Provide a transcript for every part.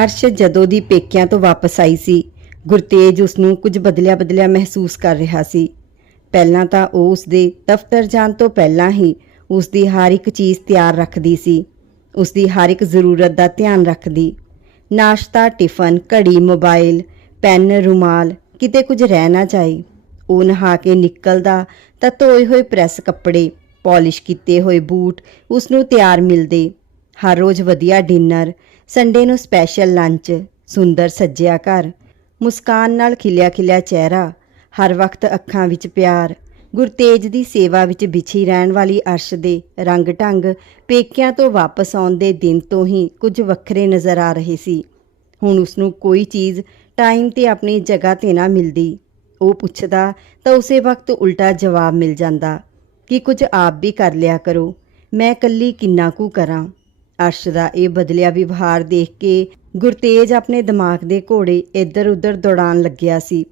ਅਰਸ਼ ਜਦੋਂ ਦੀ ਪੇਕਿਆਂ ਤੋਂ ਵਾਪਸ ਆਈ ਸੀ, ਗੁਰਤੇਜ ਉਸ ਨੂੰ ਕੁਝ ਬਦਲਿਆ ਬਦਲਿਆ ਮਹਿਸੂਸ ਕਰ ਰਿਹਾ ਸੀ। ਪਹਿਲਾਂ ਤਾਂ ਉਹ ਉਸ ਦੇ ਦਫ਼ਤਰ ਜਾਣ ਤੋਂ ਪਹਿਲਾਂ ਹੀ ਉਸ ਦੀ ਹਰ ਇੱਕ ਚੀਜ਼ ਤਿਆਰ ਰੱਖਦੀ ਸੀ। ਉਸ ਦੀ ਹਰ ਇੱਕ ਜ਼ਰੂਰਤ ਦਾ ਧਿਆਨ ਰੱਖਦੀ। ਨਾਸ਼ਤਾ, ਟਿਫਨ, ਘੜੀ, ਮੋਬਾਈਲ, ਪੈਨ, ਰੁਮਾਲ, ਕਿਤੇ ਕੁਝ ਰਹਿ ਨਾ ਜਾਏ। ਉਹ ਨਹਾ ਕੇ ਨਿਕਲਦਾ ਤਾਂ ਧੋਏ ਹੋਏ ਪ੍ਰੈਸ ਕੱਪੜੇ, ਪਾਲਿਸ਼ ਕੀਤੇ ਹੋਏ ਬੂਟ ਉਸ ਨੂੰ ਤਿਆਰ ਮਿਲਦੇ। ਹਰ ਰੋਜ਼ ਵਧੀਆ ਡਿਨਰ ਸੰਡੇ ਨੂੰ ਸਪੈਸ਼ਲ ਲੰਚ, ਸੁੰਦਰ ਸੱਜਿਆ ਘਰ, ਮੁਸਕਾਨ ਨਾਲ ਖਿਲਿਆ ਖਿਲਿਆ ਚਿਹਰਾ, ਹਰ ਵਕਤ ਅੱਖਾਂ ਵਿੱਚ ਪਿਆਰ, ਗੁਰਤੇਜ ਦੀ ਸੇਵਾ ਵਿੱਚ ਵਿਛੀ ਰਹਿਣ ਵਾਲੀ ਅਰਸ਼ ਦੇ ਰੰਗ ਢੰਗ ਪੇਕਿਆਂ ਤੋਂ ਵਾਪਸ ਆਉਣ ਦੇ ਦਿਨ ਤੋਂ ਹੀ ਕੁਝ ਵੱਖਰੇ ਨਜ਼ਰ ਆ ਰਹੇ ਸੀ। ਹੁਣ ਉਸ ਨੂੰ ਕੋਈ ਚੀਜ਼ ਟਾਈਮ ਤੇ ਆਪਣੀ ਜਗ੍ਹਾ ਤੇ ਨਾ ਮਿਲਦੀ। ਉਹ ਪੁੱਛਦਾ, ਤਾਂ ਉਸੇ ਵਕਤ ਉਲਟਾ ਜਵਾਬ ਮਿਲ ਜਾਂਦਾ ਕਿ ਕੁਝ ਆਪ ਵੀ ਕਰ ਲਿਆ ਕਰੋ, ਮੈਂ ਇਕੱਲੀ ਕਿੰਨਾ ਕੁ ਕਰਾਂ। ਅਰਸ਼ ਦਾ ਇਹ ਬਦਲਿਆ ਵਿਵਹਾਰ ਦੇਖ ਕੇ ਗੁਰਤੇਜ ਆਪਣੇ ਦਿਮਾਗ ਦੇ ਘੋੜੇ ਇੱਧਰ-ਉੱਧਰ ਦੌੜਾਉਣ ਲੱਗਿਆ ਸੀ।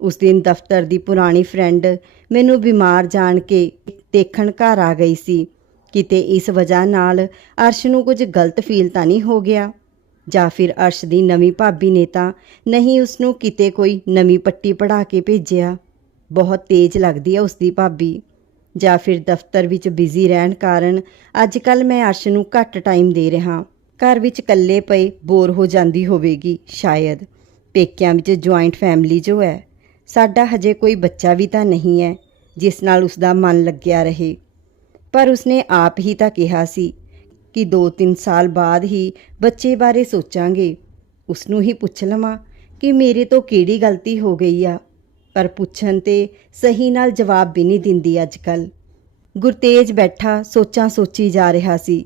ਉਸ ਦਿਨ ਦਫ਼ਤਰ ਦੀ ਪੁਰਾਣੀ ਫਰੈਂਡ ਮੈਨੂੰ ਬਿਮਾਰ ਜਾਣ ਕੇ ਦੇਖਣ ਘਰ ਆ ਗਈ ਸੀ। ਕਿਤੇ ਇਸ ਵਜ੍ਹਾ ਨਾਲ ਅਰਸ਼ ਨੂੰ ਕੁਝ ਗਲਤ ਫੀਲ ਤਾਂ ਨਹੀਂ ਹੋ ਗਿਆ? ਜਾਂ ਫਿਰ ਅਰਸ਼ ਦੀ ਨਵੀਂ ਭਾਬੀ ਨੇ ਤਾਂ ਨਹੀਂ ਉਸ ਨੂੰ ਕਿਤੇ ਕੋਈ ਨਵੀਂ ਪੱਟੀ ਪੜਾ ਕੇ ਭੇਜਿਆ? ਬਹੁਤ ਤੇਜ਼ ਲੱਗਦੀ ਹੈ ਉਸ ਦੀ ਭਾਬੀ। ਜਾਂ ਫਿਰ ਦਫ਼ਤਰ ਵਿੱਚ ਬਿਜ਼ੀ ਰਹਿਣ ਕਾਰਨ ਅੱਜ ਕੱਲ ਮੈਂ ਅਰਸ਼ ਨੂੰ ਘੱਟ ਟਾਈਮ ਦੇ ਰਿਹਾ। ਘਰ ਵਿੱਚ ਇਕੱਲੇ ਪਏ ਬੋਰ ਹੋ ਜਾਂਦੀ ਹੋਵੇਗੀ ਸ਼ਾਇਦ। ਪੇਕਿਆਂ ਵਿੱਚ ਜੁਆਇੰਟ ਫੈਮਿਲੀ ਜੋ ਹੈ, ਸਾਡਾ ਹਜੇ ਕੋਈ ਬੱਚਾ ਵੀ ਤਾਂ ਨਹੀਂ ਹੈ, ਜਿਸ ਨਾਲ ਉਸ ਦਾ ਮਨ ਲੱਗਿਆ ਰਹੇ। ਪਰ ਉਸਨੇ ਆਪ ਹੀ ਤਾਂ ਕਿਹਾ ਸੀ ਕਿ 2-3 ਸਾਲ ਬਾਅਦ ਹੀ ਬੱਚੇ ਬਾਰੇ ਸੋਚਾਂਗੇ। ਉਸ ਨੂੰ ਹੀ ਪੁੱਛ ਲਵਾਂ ਕਿ ਮੇਰੇ ਤੋਂ ਕਿਹੜੀ ਗਲਤੀ ਹੋ ਗਈ ਆ? ਪਰ ਪੁੱਛਣ ਤੇ ਸਹੀ ਨਾਲ ਜਵਾਬ ਵੀ ਨਹੀਂ ਦਿੰਦੀ ਅੱਜਕੱਲ ਗੁਰਤੇਜ ਬੈਠਾ ਸੋਚਾਂ ਸੋਚੀ ਜਾ ਰਿਹਾ ਸੀ।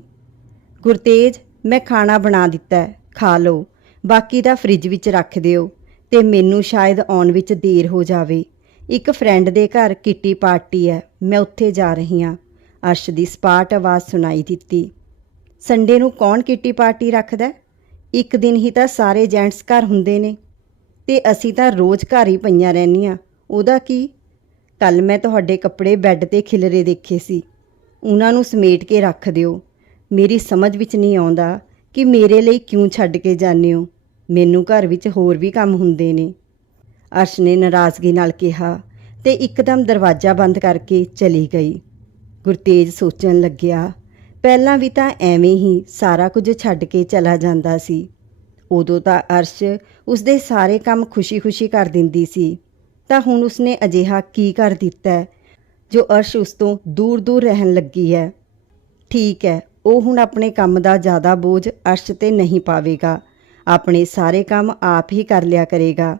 ਗੁਰਤੇਜ, ਮੈਂ ਖਾਣਾ ਬਣਾ ਦਿੱਤਾ, ਖਾ ਲਓ। ਬਾਕੀ ਦਾ ਫ੍ਰਿਜ ਵਿੱਚ ਰੱਖ ਦਿਓ ਤੇ ਮੈਨੂੰ ਸ਼ਾਇਦ ਆਉਣ ਵਿੱਚ ਦੇਰ ਹੋ ਜਾਵੇ। ਇੱਕ ਫਰੈਂਡ ਦੇ ਘਰ ਕਿੱਟੀ ਪਾਰਟੀ ਹੈ, ਮੈਂ ਉੱਥੇ ਜਾ ਰਹੀ ਹਾਂ। ਅਰਸ਼ ਦੀ ਸਪਾਟ ਆਵਾਜ਼ ਸੁਣਾਈ ਦਿੱਤੀ। ਸੰਡੇ ਨੂੰ ਕੌਣ ਕਿੱਟੀ ਪਾਰਟੀ ਰੱਖਦਾ? ਇੱਕ ਦਿਨ ਹੀ ਤਾਂ ਸਾਰੇ ਜੈਂਟਸ ਘਰ ਹੁੰਦੇ ਨੇ ਤੇ ਅਸੀਂ ਤਾਂ ਰੋਜ਼ ਘਰ ਹੀ ਪਈਆਂ ਰਹਿੰਦੀਆਂ ਉਹਦਾ ਕੀ? ਕੱਲ ਮੈਂ ਤੁਹਾਡੇ ਕੱਪੜੇ ਬੈੱਡ ਤੇ ਖਿਲਰੇ ਦੇਖੇ ਸੀ। ਉਹਨਾਂ ਨੂੰ ਸਮੇਟ ਕੇ ਰੱਖ ਦਿਓ। ਮੇਰੀ ਸਮਝ ਵਿੱਚ ਨਹੀਂ ਆਉਂਦਾ ਕਿ ਮੇਰੇ ਲਈ ਕਿਉਂ ਛੱਡ ਕੇ ਜਾਂਦੇ ਹੋ। ਮੈਨੂੰ ਘਰ ਵਿੱਚ ਹੋਰ ਵੀ ਕੰਮ ਹੁੰਦੇ ਨੇ। ਅਰਸ਼ ਨੇ ਨਾਰਾਜ਼ਗੀ ਨਾਲ ਕਿਹਾ ਤੇ ਇੱਕਦਮ ਦਰਵਾਜ਼ਾ ਬੰਦ ਕਰਕੇ ਚਲੀ ਗਈ। ਗੁਰਤੇਜ ਸੋਚਣ ਲੱਗਿਆ, ਪਹਿਲਾਂ ਵੀ ਤਾਂ ਐਵੇਂ ਹੀ ਸਾਰਾ ਕੁਝ ਛੱਡ ਕੇ ਚਲਾ ਜਾਂਦਾ ਸੀ। ਉਦੋਂ ਤਾਂ ਅਰਸ਼ ਉਸਦੇ ਸਾਰੇ ਕੰਮ ਖੁਸ਼ੀ-ਖੁਸ਼ੀ ਕਰ ਦਿੰਦੀ ਸੀ। ਤਾਂ ਹੁਣ ਉਸਨੇ ਅਜਿਹਾ ਕੀ ਕਰ ਦਿੱਤਾ ਹੈ, ਜੋ ਅਰਸ਼ ਉਸ ਤੋਂ ਦੂਰ-ਦੂਰ ਰਹਿਣ ਲੱਗੀ ਹੈ। ਠੀਕ ਹੈ, ਉਹ ਹੁਣ ਆਪਣੇ ਕੰਮ ਦਾ ਜ਼ਿਆਦਾ ਬੋਝ ਅਰਸ਼ ਤੇ ਨਹੀਂ ਪਾਵੇਗਾ। ਆਪਣੇ ਸਾਰੇ ਕੰਮ ਆਪ ਹੀ ਕਰ ਲਿਆ ਕਰੇਗਾ।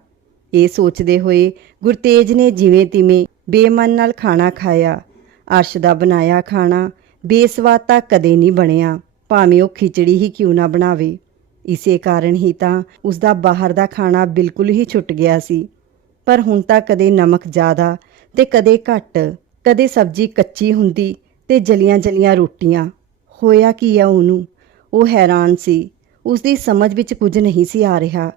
ਇਹ ਸੋਚਦੇ ਹੋਏ ਗੁਰਤੇਜ ਨੇ ਜਿਵੇਂ ਤਿਵੇਂ ਬੇਮਨ ਨਾਲ ਖਾਣਾ ਖਾਇਆ। ਅਰਸ਼ ਦਾ ਬਣਾਇਆ ਖਾਣਾ ਬੇਸਵਾਦ ਤਾਂ ਕਦੇ ਨਹੀਂ ਬਣਿਆ। ਭਾਵੇਂ ਉਹ ਖਿਚੜੀ ਹੀ ਕਿਉਂ ਨਾ ਬਣਾਵੇ। ਇਸੇ ਕਾਰਨ ਹੀ ਤਾਂ ਉਸ ਦਾ ਬਾਹਰ ਦਾ ਖਾਣਾ ਬਿਲਕੁਲ ਹੀ ਛੁੱਟ ਗਿਆ ਸੀ। ਪਰ ਹੁਣ ਤਾਂ ਕਦੇ ਨਮਕ ਜ਼ਿਆਦਾ ਤੇ ਕਦੇ ਘੱਟ, ਕਦੇ ਸਬਜ਼ੀ ਕੱਚੀ ਹੁੰਦੀ ਤੇ ਜਲੀਆਂ ਜਲੀਆਂ ਰੋਟੀਆਂ। ਹੋਇਆ ਕੀ ਆ ਉਹਨੂੰ? ਉਹ ਹੈਰਾਨ ਸੀ। ਉਸ ਦੀ ਸਮਝ ਵਿੱਚ ਕੁਝ ਨਹੀਂ ਸੀ ਆ ਰਿਹਾ।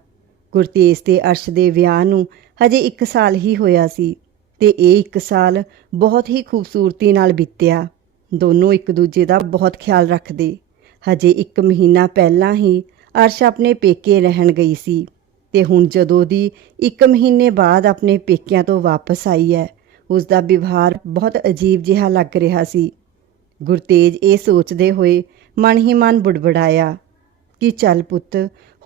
ਗੁਰਤੇਜ ਤੇ ਅਰਸ਼ ਦੇ ਵਿਆਹ ਨੂੰ ਹਜੇ 1 ਸਾਲ ਹੀ ਹੋਇਆ ਸੀ ਤੇ ਇਹ 1 ਸਾਲ ਬਹੁਤ ਹੀ ਖੂਬਸੂਰਤੀ ਨਾਲ ਬੀਤਿਆ। ਦੋਨੋਂ ਇੱਕ ਦੂਜੇ ਦਾ ਬਹੁਤ ਖਿਆਲ ਰੱਖਦੇ। ਹਜੇ 1 ਮਹੀਨਾ ਪਹਿਲਾਂ ਹੀ ਅਰਸ਼ ਆਪਣੇ ਪੇਕੇ ਰਹਿਣ ਗਈ ਸੀ। ਤੇ ਹੁਣ ਜਦੋਂ ਦੀ 1 ਮਹੀਨੇ ਬਾਅਦ ਆਪਣੇ ਪੇਕਿਆਂ ਤੋਂ ਵਾਪਸ ਆਈ ਹੈ ਉਸ ਦਾ ਵਿਵਹਾਰ ਬਹੁਤ ਅਜੀਬ ਜਿਹਾ ਲੱਗ ਰਿਹਾ ਸੀ। ਗੁਰਤੇਜ ਇਹ ਸੋਚਦੇ ਹੋਏ ਮਨ ਹੀ ਮਨ ਬੁੜਬੜਾਇਆ ਕਿ ਚੱਲ ਪੁੱਤ,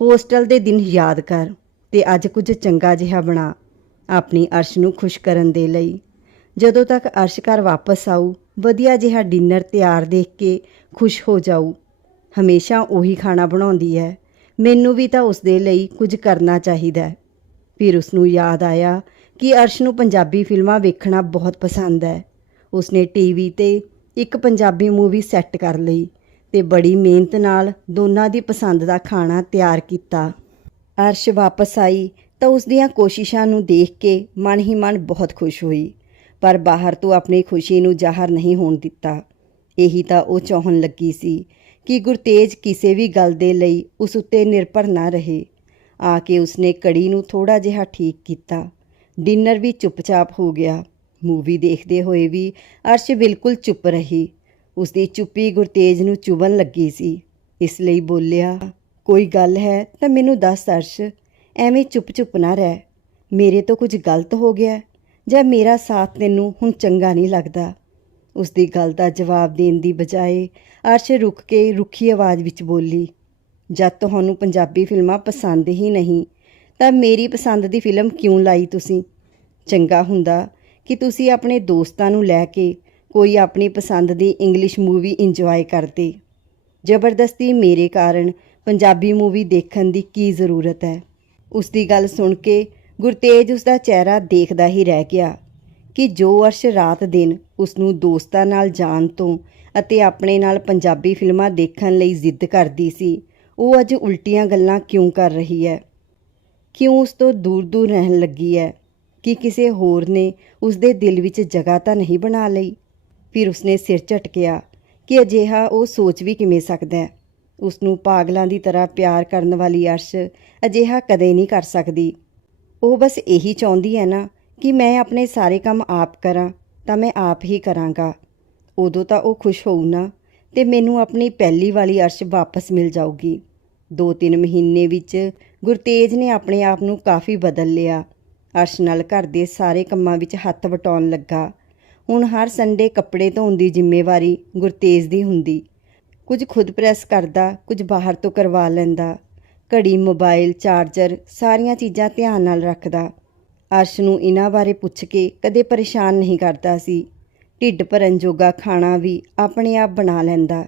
ਹੋਸਟਲ ਦੇ ਦਿਨ ਯਾਦ ਕਰ ਤੇ ਅੱਜ ਕੁਝ ਚੰਗਾ ਜਿਹਾ ਬਣਾ, ਆਪਣੀ ਅਰਸ਼ ਨੂੰ ਖੁਸ਼ ਕਰਨ ਦੇ ਲਈ। ਜਦੋਂ ਤੱਕ ਅਰਸ਼ ਘਰ ਵਾਪਸ ਆਊ, ਵਧੀਆ ਜਿਹਾ ਡਿਨਰ ਤਿਆਰ ਦੇਖ ਕੇ ਖੁਸ਼ ਹੋ ਜਾਊ। ਹਮੇਸ਼ਾ ਉਹੀ ਖਾਣਾ ਬਣਾਉਂਦੀ ਹੈ। ਮੈਨੂੰ ਵੀ ਤਾਂ ਉਸ ਦੇ ਲਈ ਕੁਝ ਕਰਨਾ ਚਾਹੀਦਾ ਹੈ। ਫਿਰ ਉਸ ਨੂੰ ਯਾਦ ਆਇਆ ਕਿ ਅਰਸ਼ ਨੂੰ ਪੰਜਾਬੀ ਫਿਲਮਾਂ ਵੇਖਣਾ ਬਹੁਤ ਪਸੰਦ ਹੈ। ਉਸਨੇ ਟੀਵੀ ਤੇ ਇੱਕ ਪੰਜਾਬੀ ਮੂਵੀ ਸੈੱਟ ਕਰ ਲਈ ਤੇ ਬੜੀ ਮਿਹਨਤ ਨਾਲ ਦੋਨਾਂ ਦੀ ਪਸੰਦ ਦਾ ਖਾਣਾ ਤਿਆਰ ਕੀਤਾ। ਅਰਸ਼ ਵਾਪਸ ਆਈ ਤਾਂ ਉਸ ਦੀਆਂ ਕੋਸ਼ਿਸ਼ਾਂ ਨੂੰ ਦੇਖ ਕੇ ਮਨ ਹੀ ਮਨ ਬਹੁਤ ਖੁਸ਼ ਹੋਈ, ਪਰ ਬਾਹਰ ਤੋਂ ਆਪਣੀ ਖੁਸ਼ੀ ਨੂੰ ਜ਼ਾਹਰ ਨਹੀਂ ਹੋਣ ਦਿੱਤਾ। ਇਹੀ ਤਾਂ ਉਹ ਚਾਹਣ ਲੱਗੀ ਸੀ ਕਿ ਗੁਰਤੇਜ ਕਿਸੇ ਵੀ ਗੱਲ ਦੇ ਲਈ ਉਸ ਉੱਤੇ ਨਿਰਭਰ ਨਾ ਰਹੇ। ਆ ਕੇ ਉਸਨੇ ਕੜੀ ਨੂੰ ਥੋੜਾ ਜਿਹਾ ਠੀਕ ਕੀਤਾ। ਡਿਨਰ ਵੀ ਚੁੱਪਚਾਪ ਹੋ ਗਿਆ। ਮੂਵੀ ਦੇਖਦੇ ਹੋਏ ਵੀ ਅਰਸ਼ ਬਿਲਕੁਲ ਚੁੱਪ ਰਹੀ। ਉਸਦੀ ਚੁੱਪੀ ਗੁਰਤੇਜ ਨੂੰ ਚੁਭਣ ਲੱਗੀ ਸੀ। ਇਸ ਲਈ ਬੋਲਿਆ, ਕੋਈ ਗੱਲ ਹੈ ਤਾਂ ਮੈਨੂੰ ਦੱਸ ਅਰਸ਼, ਐਵੇਂ ਚੁੱਪ-ਚੁੱਪ ਨਾ ਰਹਿ। ਮੇਰੇ ਤੋਂ ਕੁਝ ਗਲਤ ਹੋ ਗਿਆ ਜਾਂ ਮੇਰਾ ਸਾਥ ਤੈਨੂੰ ਹੁਣ ਚੰਗਾ ਨਹੀਂ ਲੱਗਦਾ। ਉਸ ਦੀ ਗੱਲ ਦਾ ਜਵਾਬ ਦੇਣ ਦੀ ਬਜਾਏ ਅਰਸ਼ ਰੁਕ ਕੇ ਰੁੱਖੀ ਆਵਾਜ਼ ਵਿੱਚ ਬੋਲੀ, ਜਦ ਤੁਹਾਨੂੰ ਪੰਜਾਬੀ ਫਿਲਮਾਂ ਪਸੰਦ ਹੀ ਨਹੀਂ, ਤਾਂ ਮੇਰੀ ਪਸੰਦ ਦੀ ਫਿਲਮ ਕਿਉਂ ਲਾਈ ਤੁਸੀਂ? ਚੰਗਾ ਹੁੰਦਾ ਕਿ ਤੁਸੀਂ ਆਪਣੇ ਦੋਸਤਾਂ ਨੂੰ ਲੈ ਕੇ ਕੋਈ ਆਪਣੀ ਪਸੰਦ ਦੀ ਇੰਗਲਿਸ਼ ਮੂਵੀ ਇੰਜੋਏ ਕਰਦੇ। ਜ਼ਬਰਦਸਤੀ ਮੇਰੇ ਕਾਰਨ ਪੰਜਾਬੀ ਮੂਵੀ ਦੇਖਣ ਦੀ ਕੀ ਜ਼ਰੂਰਤ ਹੈ? ਉਸ ਦੀ ਗੱਲ ਸੁਣ ਕੇ ਗੁਰਤੇਜ ਉਸ ਦਾ ਚਿਹਰਾ ਦੇਖਦਾ ਹੀ ਰਹਿ ਗਿਆ। ਕਿ ਜੋ ਅਰਸ਼ ਰਾਤ ਦਿਨ ਉਸ ਨੂੰ ਦੋਸਤਾਂ ਨਾਲ ਜਾਣ ਤੋਂ ਅਤੇ ਆਪਣੇ ਨਾਲ ਪੰਜਾਬੀ ਫਿਲਮਾਂ ਦੇਖਣ ਲਈ ਜ਼ਿੱਦ ਕਰਦੀ ਸੀ, ਉਹ ਅੱਜ ਉਲਟੀਆਂ ਗੱਲਾਂ ਕਿਉਂ ਕਰ ਰਹੀ ਹੈ? ਕਿਉਂ ਉਸ ਤੋਂ ਦੂਰ-ਦੂਰ ਰਹਿਣ ਲੱਗੀ ਹੈ? ਕਿ ਕਿਸੇ ਹੋਰ ਨੇ ਉਸ ਦੇ ਦਿਲ ਵਿੱਚ ਜਗ੍ਹਾ ਤਾਂ ਨਹੀਂ ਬਣਾ ਲਈ? ਫਿਰ ਉਸਨੇ ਸਿਰ ਝਟਕਿਆ ਕਿ ਅਜਿਹਾ ਉਹ ਸੋਚ ਵੀ ਕਿਵੇਂ ਸਕਦਾ ਹੈ? ਉਸ ਨੂੰ ਪਾਗਲਾਂ ਦੀ ਤਰ੍ਹਾਂ ਪਿਆਰ ਕਰਨ ਵਾਲੀ ਅਰਸ਼ ਅਜਿਹਾ ਕਦੇ ਨਹੀਂ ਕਰ ਸਕਦੀ। ਉਹ ਬਸ ਇਹੀ ਚਾਹੁੰਦੀ ਹੈ ਨਾ ਕਿ ਮੈਂ ਆਪਣੇ ਸਾਰੇ ਕੰਮ ਆਪ ਕਰਾਂ, ਤਾਂ ਮੈਂ ਆਪ ਹੀ ਕਰਾਂਗਾ। ਉਦੋਂ ਤਾਂ ਉਹ ਖੁਸ਼ ਹੋਊ ਨਾ, ਤੇ ਮੈਨੂੰ ਆਪਣੀ ਪਹਿਲੀ ਵਾਲੀ ਅਰਸ਼ ਵਾਪਸ ਮਿਲ ਜਾਊਗੀ। ਦੋ ਤਿੰਨ ਮਹੀਨੇ ਵਿੱਚ ਗੁਰਤੇਜ ਨੇ ਆਪਣੇ ਆਪ ਨੂੰ ਕਾਫੀ ਬਦਲ ਲਿਆ। ਅਰਸ਼ ਨਾਲ ਘਰ ਦੇ ਸਾਰੇ ਕੰਮਾਂ ਵਿੱਚ ਹੱਥ ਵਟਾਉਣ ਲੱਗਾ। ਹੁਣ ਹਰ ਸੰਡੇ ਕੱਪੜੇ ਧੋਣ ਦੀ ਜ਼ਿੰਮੇਵਾਰੀ ਗੁਰਤੇਜ ਦੀ ਹੁੰਦੀ। ਕੁਝ ਖੁਦ ਪ੍ਰੈਸ ਕਰਦਾ, ਕੁਝ ਬਾਹਰ ਤੋਂ ਕਰਵਾ ਲੈਂਦਾ। ਘੜੀ ਮੋਬਾਈਲ ਚਾਰਜਰ, ਸਾਰੀਆਂ ਚੀਜ਼ਾਂ ਧਿਆਨ ਨਾਲ ਰੱਖਦਾ। ਅਰਸ਼ ਨੂੰ ਇਹਨਾਂ ਬਾਰੇ ਪੁੱਛ ਕੇ ਕਦੇ ਪਰੇਸ਼ਾਨ ਨਹੀਂ ਕਰਦਾ ਸੀ। ਢਿੱਡ ਭਰਨ ਜੋਗਾ ਖਾਣਾ ਵੀ ਆਪਣੇ ਆਪ ਬਣਾ ਲੈਂਦਾ।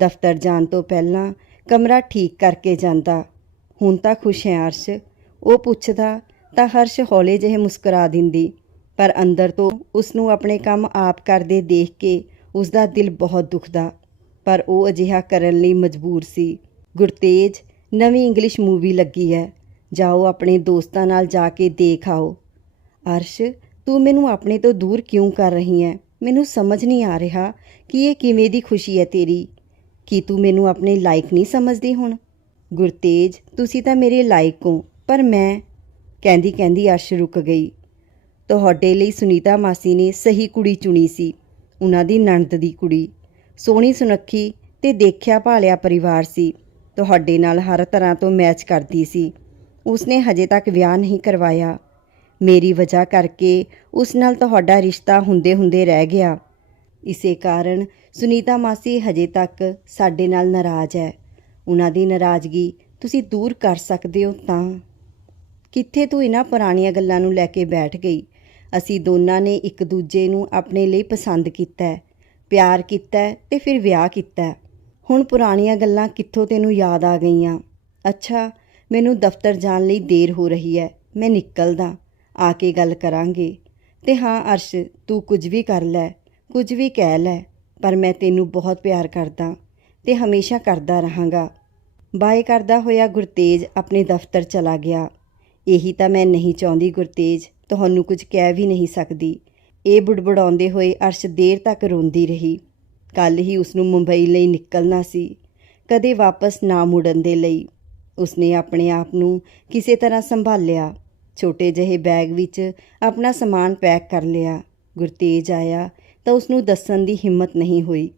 ਦਫ਼ਤਰ ਜਾਣ ਤੋਂ ਪਹਿਲਾਂ ਕਮਰਾ ਠੀਕ ਕਰਕੇ ਜਾਂਦਾ। ਹੁਣ ਤਾਂ ਖੁਸ਼ ਹੈ ਅਰਸ਼। ਉਹ ਪੁੱਛਦਾ, ਤਾਂ ਹਰਸ਼ ਹੌਲੇ ਜਿਹੇ ਮੁਸਕਰਾ ਦਿੰਦੀ, ਪਰ ਅੰਦਰ ਤੋਂ ਉਸ ਨੂੰ ਆਪਣੇ ਕੰਮ ਆਪ ਕਰਦੇ ਦੇਖ ਕੇ ਉਸ ਦਾ ਦਿਲ ਬਹੁਤ ਦੁਖਦਾ। ਪਰ ਉਹ ਅਜਿਹਾ ਕਰਨ ਲਈ ਮਜਬੂਰ ਸੀ। ਗੁਰਤੇਜ, ਨਵੀਂ ਇੰਗਲਿਸ਼ ਮੂਵੀ ਲੱਗੀ ਹੈ। ਜਾਓ, ਆਪਣੇ ਦੋਸਤਾਂ ਨਾਲ ਜਾ ਕੇ ਦੇਖ ਆਓ। ਅਰਸ਼, ਤੂੰ ਮੈਨੂੰ ਆਪਣੇ ਤੋਂ ਦੂਰ ਕਿਉਂ ਕਰ ਰਹੀ ਹੈ ਮੈਨੂੰ ਸਮਝ ਨਹੀਂ ਆ ਰਿਹਾ ਕਿ ਇਹ ਕਿਵੇਂ ਦੀ ਖੁਸ਼ੀ ਹੈ ਤੇਰੀ। ਕੀ ਤੂੰ ਮੈਨੂੰ ਆਪਣੇ ਲਾਇਕ ਨਹੀਂ ਸਮਝਦੀ ਹੁਣ? ਗੁਰਤੇਜ, ਤੁਸੀਂ ਤਾਂ ਮੇਰੇ ਲਾਇਕ ਹੋ, ਪਰ ਮੈਂ, ਕਹਿੰਦੀ ਕਹਿੰਦੀ ਅਰਸ਼ ਰੁਕ ਗਈ। ਤੁਹਾਡੇ ਲਈ ਸੁਨੀਤਾ ਮਾਸੀ ਨੇ ਸਹੀ ਕੁੜੀ ਚੁਣੀ ਸੀ, ਉਹਨਾਂ ਦੀ ਨਣਦ ਦੀ ਕੁੜੀ। ਸੋਹਣੀ ਸੁਨੱਖੀ ਤੇ ਦੇਖਿਆ ਭਾਲਿਆ ਪਰਿਵਾਰ ਸੀ। ਤੁਹਾਡੇ ਨਾਲ ਹਰ ਤਰ੍ਹਾਂ ਤੋਂ ਮੈਚ ਕਰਦੀ ਸੀ। ਉਸਨੇ ਹਜੇ ਤੱਕ ਵਿਆਹ ਨਹੀਂ ਕਰਵਾਇਆ। ਮੇਰੀ ਵਜ੍ਹਾ ਕਰਕੇ ਉਸ ਨਾਲ ਤੁਹਾਡਾ ਰਿਸ਼ਤਾ ਹੁੰਦੇ ਹੁੰਦੇ ਰਹਿ ਗਿਆ। ਇਸੇ ਕਾਰਨ ਸੁਨੀਤਾ ਮਾਸੀ ਹਜੇ ਤੱਕ ਸਾਡੇ ਨਾਲ ਨਾਰਾਜ਼ ਹੈ। ਉਹਨਾਂ ਦੀ ਨਾਰਾਜ਼ਗੀ ਤੁਸੀਂ ਦੂਰ ਕਰ ਸਕਦੇ ਹੋ ਤਾਂ। ਕਿੱਥੇ ਤੂੰ ਇਹਨਾਂ ਪੁਰਾਣੀਆਂ ਗੱਲਾਂ ਨੂੰ ਲੈ ਕੇ ਬੈਠ ਗਈ? ਅਸੀਂ ਦੋਨਾਂ ਨੇ ਇੱਕ ਦੂਜੇ ਨੂੰ ਆਪਣੇ ਲਈ ਪਸੰਦ ਕੀਤਾ ਪਿਆਰ ਕੀਤਾ ਹੈ ਤੇ ਫਿਰ ਵਿਆਹ ਕੀਤਾ ਹੁਣ ਪੁਰਾਣੀਆਂ ਗੱਲਾਂ ਕਿੱਥੋਂ ਤੈਨੂੰ ਯਾਦ ਆ ਗਈਆਂ? ਅੱਛਾ ਮੈਨੂੰ ਦਫ਼ਤਰ ਜਾਣ ਲਈ ਦੇਰ ਹੋ ਰਹੀ ਹੈ ਮੈਂ ਨਿਕਲਦਾ, ਆ ਕੇ ਗੱਲ ਕਰਾਂਗੇ। ਤੇ ਹਾਂ, ਅਰਸ਼, ਤੂੰ ਕੁਝ ਵੀ ਕਰ ਲੈ, ਕੁਝ ਵੀ ਕਹਿ ਲੈ, ਪਰ ਮੈਂ ਤੈਨੂੰ ਬਹੁਤ ਪਿਆਰ ਕਰਦਾ ਤੇ ਹਮੇਸ਼ਾ ਕਰਦਾ ਰਹਾਂਗਾ। ਬਾਏ ਕਰਦਾ ਹੋਇਆ ਗੁਰਤੇਜ ਆਪਣੇ ਦਫ਼ਤਰ ਚਲਾ ਗਿਆ। ਇਹੀ ਤਾਂ ਮੈਂ ਨਹੀਂ ਚਾਹੁੰਦੀ ਗੁਰਤੇਜ, ਤੁਹਾਨੂੰ ਕੁਝ ਕਹਿ ਵੀ ਨਹੀਂ ਸਕਦੀ। ਇਹ ਬੁੜਬੜਾਉਂਦੇ ਹੋਏ ਅਰਸ਼ ਦੇਰ ਤੱਕ ਰੋਂਦੀ ਰਹੀ। ਕੱਲ ਹੀ ਉਸ ਨੂੰ ਮੁੰਬਈ ਲਈ ਨਿਕਲਣਾ ਸੀ, ਕਦੇ ਵਾਪਸ ਨਾ ਮੁੜਨ ਦੇ ਲਈ। ਉਸਨੇ ਆਪਣੇ ਆਪ ਨੂੰ ਕਿਸੇ ਤਰ੍ਹਾਂ ਸੰਭਾਲਿਆ। ਛੋਟੇ ਜਿਹੇ ਬੈਗ ਵਿੱਚ ਆਪਣਾ ਸਮਾਨ ਪੈਕ ਕਰ ਲਿਆ। ਗੁਰਤੇਜ ਆਇਆ ਤਾਂ ਉਸ ਨੂੰ ਦੱਸਣ ਦੀ ਹਿੰਮਤ ਨਹੀਂ ਹੋਈ।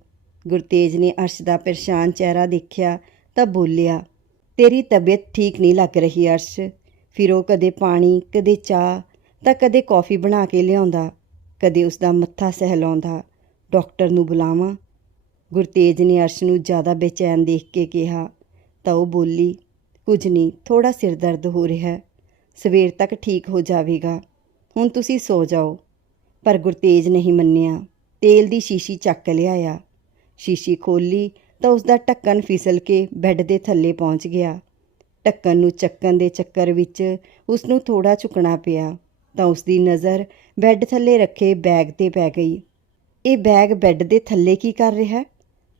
ਗੁਰਤੇਜ ਨੇ ਅਰਸ਼ ਦਾ ਪਰੇਸ਼ਾਨ ਚਿਹਰਾ ਦੇਖਿਆ ਤਾਂ ਬੋਲਿਆ, ਤੇਰੀ ਤਬੀਅਤ ਠੀਕ ਨਹੀਂ ਲੱਗ ਰਹੀ ਅਰਸ਼। ਫਿਰ ਉਹ ਕਦੇ ਪਾਣੀ, ਕਦੇ ਚਾਹ ਤਾਂ ਕਦੇ ਕੌਫੀ ਬਣਾ ਕੇ ਲਿਆਉਂਦਾ, ਕਦੇ ਉਸ ਦਾ ਮੱਥਾ ਸਹਿਲਾਉਂਦਾ। ਡਾਕਟਰ ਨੂੰ ਬੁਲਾਵਾਂ? ਗੁਰਤੇਜ ਨੇ ਅਰਸ਼ ਨੂੰ ਜ਼ਿਆਦਾ ਬੇਚੈਨ ਦੇਖ ਕੇ ਕਿਹਾ। ਤਾਂ ਉਹ ਬੋਲੀ ਕੁਝ ਨਹੀਂ ਥੋੜਾ ਸਿਰ ਦਰਦ ਹੋ ਰਿਹਾ ਹੈ। ਸਵੇਰ ਤੱਕ ਠੀਕ ਹੋ ਜਾਵੇਗਾ। ਹੁਣ ਤੁਸੀਂ ਸੋ ਜਾਓ। ਪਰ ਗੁਰਤੇਜ ਨਹੀਂ ਮੰਨਿਆ। ਤੇਲ ਦੀ ਸ਼ੀਸ਼ੀ ਚੱਕ ਲਿਆਇਆ। ਸ਼ੀਸ਼ੀ ਖੋਲੀ ਤਾਂ ਉਸ ਦਾ ਢੱਕਣ ਫਿਸਲ ਕੇ ਬੈੱਡ ਦੇ ਥੱਲੇ ਪਹੁੰਚ ਗਿਆ। ਢੱਕਣ ਨੂੰ ਚੱਕਣ ਦੇ ਚੱਕਰ ਵਿੱਚ ਉਸ ਨੂੰ ਥੋੜਾ ਝੁਕਣਾ ਪਿਆ ਤਾਂ ਉਸ ਦੀ ਨਜ਼ਰ ਬੈੱਡ ਥੱਲੇ ਰੱਖੇ ਬੈਗ ਤੇ ਪੈ ਗਈ। ਇਹ ਬੈਗ ਬੈੱਡ ਦੇ ਥੱਲੇ ਕੀ ਕਰ ਰਿਹਾ